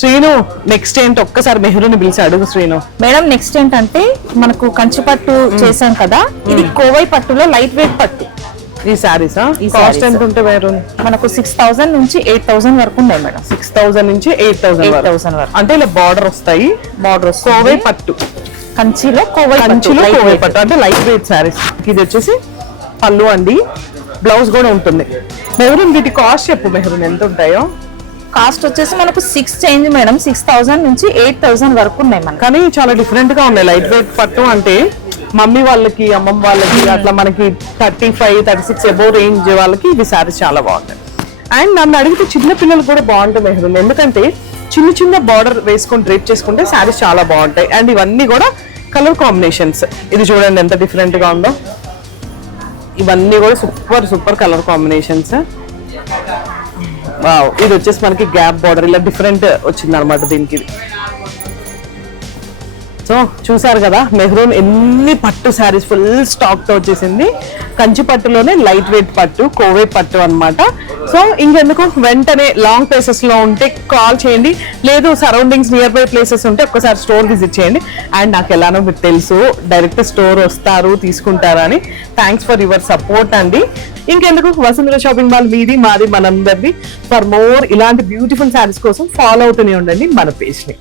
Srinu next ఏంటి ఒక్కసారి maroon పిలిచి అడుగు శ్రీను. మేడం నెక్స్ట్ ఏంటంటే మనకు కంచి పట్టు చేసాం కదా, ఇది కోవై పట్టులో లైట్ వెయిట్ పట్టు. ఈ సారీసా కాస్ట్ ఎంత ఉంటే మెహరూన్? మనకు 6000 నుంచి 8000 వరకు ఉన్నాయి మేడం. 6000 నుంచి 8000 వరకు అంటే ఇలా బార్డర్ వస్తాయి. బార్డర్ కోవై పట్టు, కంచిలో కోవై పట్టు అంటే లైట్ వెయిట్ సారీస్. ఇది వచ్చేసి పళ్ళు అండి, బ్లౌజ్ కూడా ఉంటుంది. మెహరూన్ వీటి కాస్ట్ చెప్పు మెహరూన్ ఎంత ఉంటాయో? కాస్ట్ వచ్చేసి మనకు 6 చేంజ్ మేడం, 6000 నుంచి 8000 వరకు ఉన్నాయి మనకి. కానీ చాలా డిఫరెంట్ గా ఉన్నాయి. లైట్ వెయిట్ పట్టు అంటే మమ్మీ వాళ్ళకి, అమ్మమ్మ వాళ్ళకి అట్లా మనకి 35, 36 అబోవ్ రేంజ్ వాళ్ళకి ఇది సారీస్ చాలా బాగుంటాయి. అండ్ నన్ను అడిగితే చిన్న పిల్లలు కూడా బాగుంటాయి మెహరూన్, ఎందుకంటే చిన్న చిన్న బార్డర్ వేసుకొని డ్రేప్ చేసుకుంటే సారీస్ చాలా బాగుంటాయి. అండ్ ఇవన్నీ కూడా కలర్ కాంబినేషన్స్. ఇది చూడండి ఎంత డిఫరెంట్ గా ఉందో. ఇవన్నీ కూడా super super colour combinations. Wow, ఇది వచ్చేసి మనకి గ్యాప్ బార్డర్ ఇలా డిఫరెంట్ వచ్చింది అనమాట దీనికి. సో చూసారు కదా మెహరూన్ ఎన్ని పట్టు శారీస్ ఫుల్ స్టాక్ తో వచ్చేసింది. కంచి పట్టులోనే లైట్ వెయిట్ పట్టు, కోవై పట్టు అన్నమాట. సో ఇంకెందుకు, వెంటనే లాంగ్ ప్లేసెస్ లో ఉంటే కాల్ చేయండి, లేదు సరౌండింగ్స్ నియర్ బై ప్లేసెస్ ఉంటే ఒక్కసారి స్టోర్ విజిట్ చేయండి. అండ్ నాకు ఎలానో మీకు తెలుసు డైరెక్ట్ స్టోర్ వస్తారు తీసుకుంటారా అని. థ్యాంక్స్ ఫర్ యువర్ సపోర్ట్ అండి. ఇంకెందుకు, వసుంధర షాపింగ్ మాల్ మీది మాది మనందరిది. ఫర్ మోర్ ఇలాంటి బ్యూటిఫుల్ శారీస్ కోసం ఫాలో అవుతూనే ఉండండి మన పేజ్ ని.